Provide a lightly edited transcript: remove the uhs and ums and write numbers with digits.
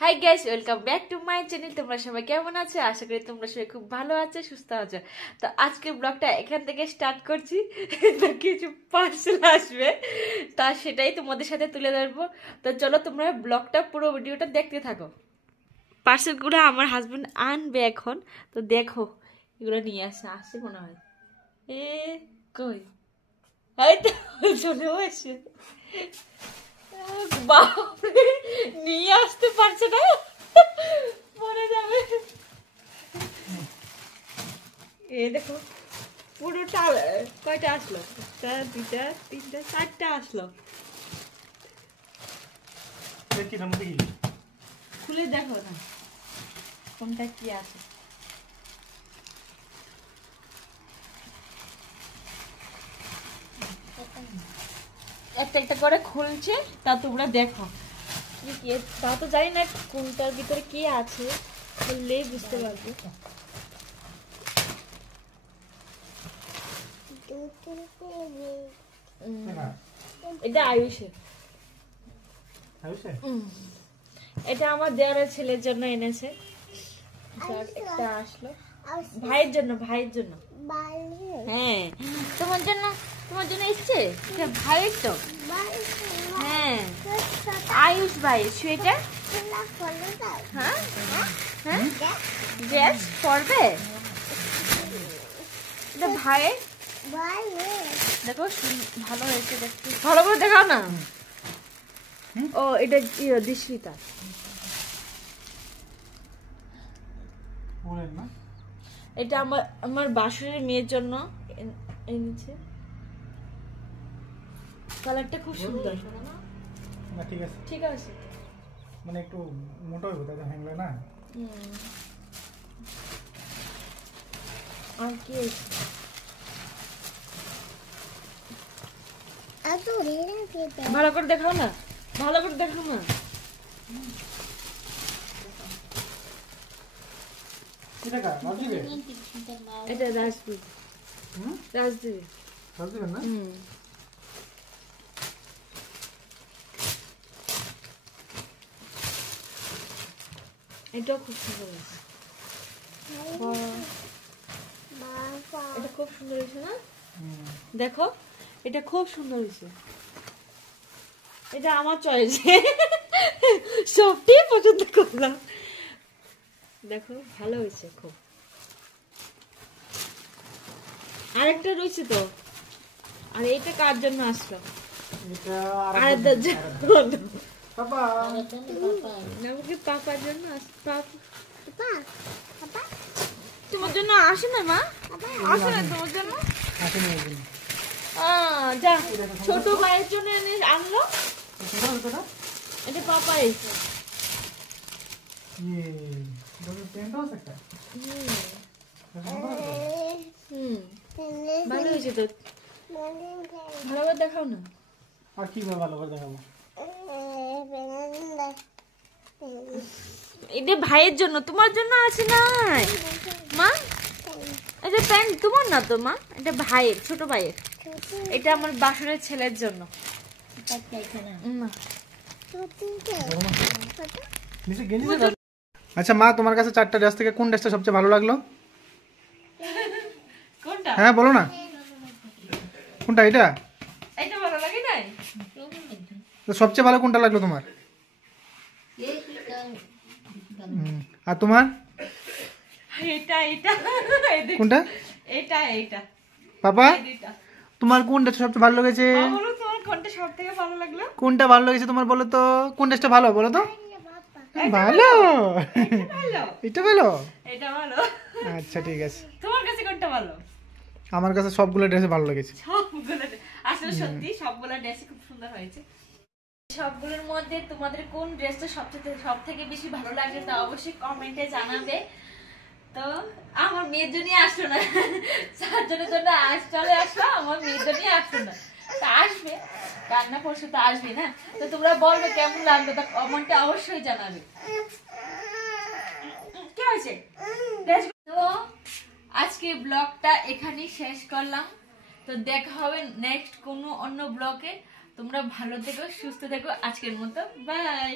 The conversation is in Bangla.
Hi guys, welcome back to my channel. তোমরা সবাই কেমন আছো? আশা করি তোমরা সবাই খুব ভালো আছো, সুস্থ আছো। তো আজকের ব্লগটা এখান থেকে স্টার্ট করছি। তো কিছু পার্সেল আসবে, তা সেটাই তোমাদের সাথে তুলে ধরবো। তো চলো তোমরা ব্লগটা পুরো ভিডিওটা দেখতে থাকো। পার্সেলগুলো আমার হাজবেন্ড আনবে এখন, তো দেখো এগুলো নিয়ে আসে মনে হয়। এ কই এই তো চলে এসে নিয়ে আসতে পারছে না, পড়ে যাবে। এই দেখো পুরোটা কয়টা আসলো? একটা, দুইটা, তিনটা, চারটা আসলো। খুলে দেখো না কোনটা কি আছে। একটা একটা করে খুলছে, তা তোমরা দেখো তা তো জানি না কোনটার ভিতরে কি আছে, বললেই বুঝতে পারবে। এটা আয়ুষের, এটা আমার দেওয়ারের ছেলের জন্য এনেছে। একটা আসলো ভাইয়ের জন্য, ভাইয়ের জন্য। হ্যাঁ তোমার জন্য, তোমার জন্য এসছে ভাইয়ের তো। হ্যাঁ আয়ুষ ভাইয়ের সোয়েটার। হ্যাঁ হ্যাঁ ড্রেস পরবে এটা ভাইয়ের। দেখো ভালো হয়েছে দেখতে, ভালো করে দেখাও না। ও এটা দৃষ্টিতা, এটা আমার আমার বাসুরের মেয়ের জন্য এনেছে। কালারটা খুব সুন্দর। না ঠিক আছে, ঠিক আছে, মানে একটু মোটা হবে তাই হ্যাংলে না। আর কি ভালো করে দেখাও না, ভালো করে দেখাও না। এটা রাজদীপ, রাজদীপ, রাজদীপ না। এটাও খুব সুন্দর হয়েছে, এটা খুব সুন্দর হয়েছে না? দেখো এটা খুব সুন্দর হয়েছে, এটা আমার চয়েস, সবটাই পছন্দ করলাম। দেখো ভালো হয়েছে খুব। আরেকটা রয়েছে তো, আর এটা কার জন্য আসলো? আরেকটার জন্য, পাপার জন্য। তোমার জন্য আসে না মা? আসে না তোমার জন্য? যা ছোট ভাইয়ের জন্য আনলো। এটা পাপা এসে ভালো হয়েছে তো, ভালো করে দেখাও না। আর কি ভালো করে দেখাবো? এটা ভাইয়ের জন্য, তোমার জন্য আছে না মা? এটা প্যান্ট তোমার না তো মা, এটা ভাইয়ের, ছোট ভাইয়ের। এটা আমার বাসুরের ছেলের জন্য। আচ্ছা মা, তোমার কাছে চারটা ড্রেস থেকে কোন ড্রেসটা সবচেয়ে ভালো লাগলো? কোনটা? হ্যাঁ বলো না, কোনটা? এটা এটা ভালো লাগে না? সবচেয়ে ভালো কোনটা লাগলো তোমার? আর তোমার? এটা এটা কোনটা? এটা এটা পাপা তোমার কোন ড্রেসটা সবচেয়ে ভালো লেগেছে? বলো তোমার কোনটা সবথেকে ভালো লাগলো? কোনটা ভালো লেগেছে তোমার বলো তো? কোন ড্রেসটা ভালো বলো তো? ভালো, এটা ভালো, এটা ভালো। আচ্ছা ঠিক আছে। তোমার কাছে কোনটা ভালো? আমার কাছে সবগুলো ড্রেস ভালো লেগেছে। সবগুলো আসলে সত্যি সবগুলো ড্রেস খুব সুন্দর হয়েছে। সবগুলোর মধ্যে তোমাদের কোন ড্রেসটা সব থেকে বেশি ভালো লাগে তা অবশ্যই কমেন্টে জানাবে। তো আমার মেয়ের জন্যই আসলো না, চারজনের জন্য চলে আসলো, আমার মেয়ের জন্যই আসলো না। তা আসবে, রান্না করছো তো আসবে না। তো তোমরা বলবে কেমন লাগবে, তা কমেন্টে অবশ্যই জানাবে। কি হয়েছে? তো আজকে ব্লগটা এখানেই শেষ করলাম। তো দেখা হবে নেক্সট কোনো অন্য ব্লগে। তোমরা ভালো থেকো, সুস্থ থেকো। আজকের মতো বাই।